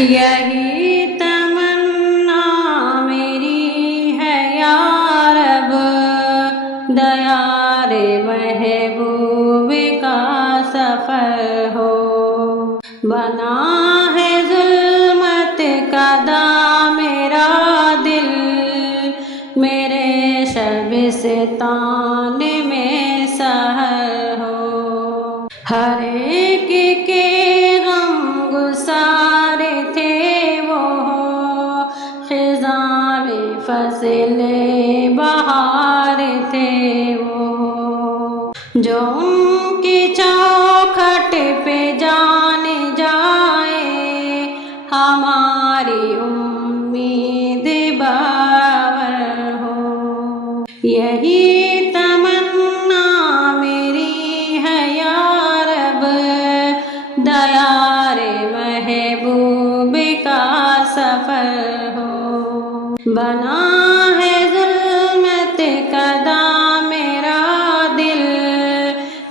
یہی تمنا میری ہے یا رب، دیار محبوب کا سفر ہو۔ بنا ہے ظلمت کا دام میرا دل، میرے شبستان میں سحر ہو۔ ہر ایک کے غم گسار تھے وہ، خزاں میں فصل بہار تھے وہ، جو ان کی چوکھٹ پہ جان جائے، ہماری امید باور ہو۔ یہی تمنا میری ہے یا رب، دیار محبوب کا سفر ہو۔ بنا ہے ظلمت کا دام میرا دل،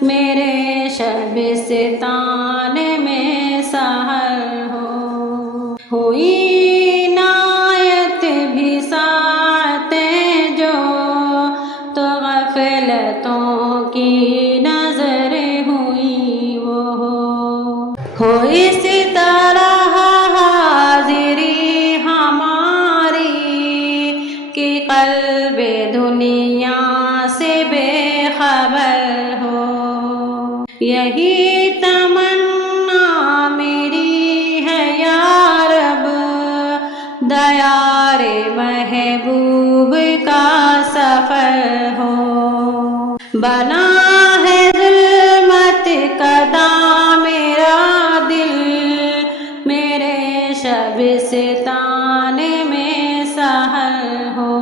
میرے شبستان میں سحر ہو۔ ہوئی عنایت بھی ساعتیں جو، تو غفلتوں کی نظر ہوئی وہ، ہو اس طرح حاضری ہماری کہ قلب دنیا سے بے خبر ہو۔ یہی تمنا میری ہے یا رب، دیار محبوب کا سفر ہو۔ بنا ہے ظلمت کا دام میرا دل، میرے شبستان میں سحر ہو۔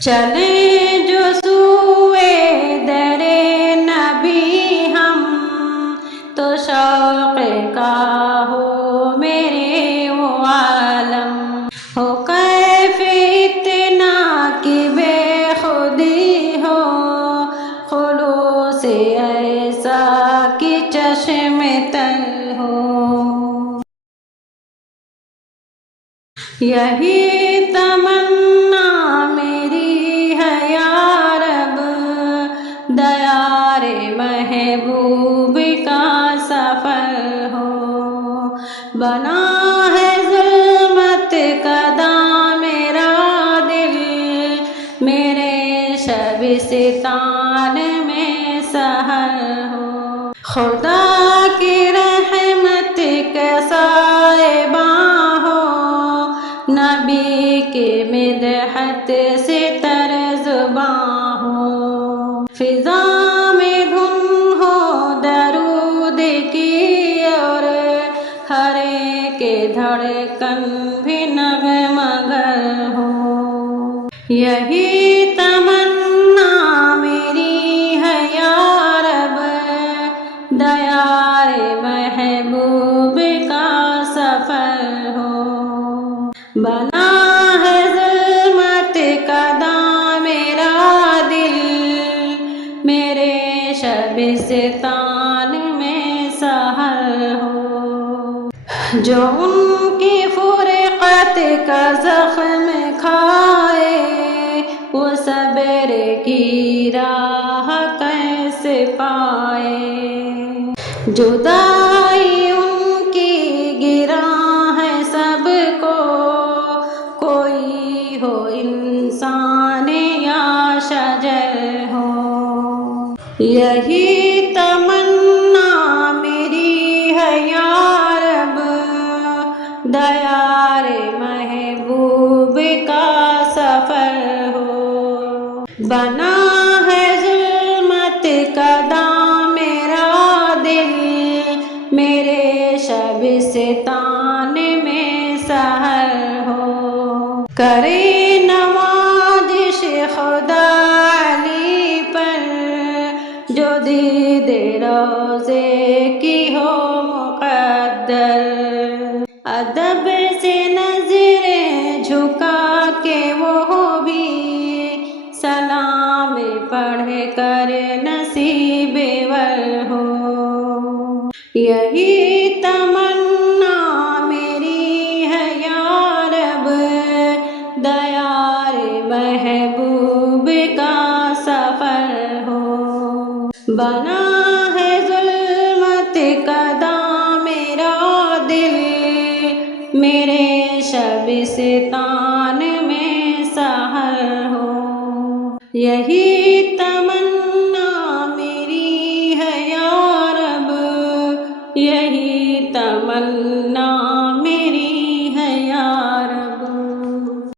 چلیں جو سوئے در نبی ہم، تو شوق کا ہو میرے وہ عالم، ہو کیف اتنا کہ بے خودی ہو، خلوص ایسا کہ چشم تر ہو۔ یہی تمنا میری ہے یا رب، دیار محبوب کا سفر ہو۔ بنا ہے ظلمت کا دام میرا دل، میرے شبستان میں سحر ہو۔ خدا کی رحمت کا سائباں ہو، نبی کے مدحت سے تر زباں ہو، فضا میں دھن ہو درود کی، اور ہر ایک دھڑکن بھی نغمہ گر ہو۔ یہی تمنا میری ہے یا رب، دیار محبوب کا سفر ہو۔ بنا ہے ظلمت کا دام میرا دل، میرے شبستان میں سحر ہو۔ جو ان کی فرقت کا زخم کھائے، وہ صبر کی راہ کیسے پائے۔ جدائی ان کی گراں ہے سب کو، کوئی ہو انسان یا شجر ہو۔ یہی تمنا میری ہے یا رب، دیار محبوب کا سفر ہو۔ بنا ہے ظلمت کا دام میرا دل، میرے شبستان میں سحر ہو۔ کرے نوازش خدا علی پر، جو دید روضے کی ہو مقدر، ادب سے نظریں جھکا کے وہ بھی سلام پڑھ کر نصیب ور ہو۔ یہی تمنا میری بنا ہے ظلمت قدا میرا دل، میرے شبستان میں سحر ہو، یہی تمنا میری ہے یا رب، یہی تمنا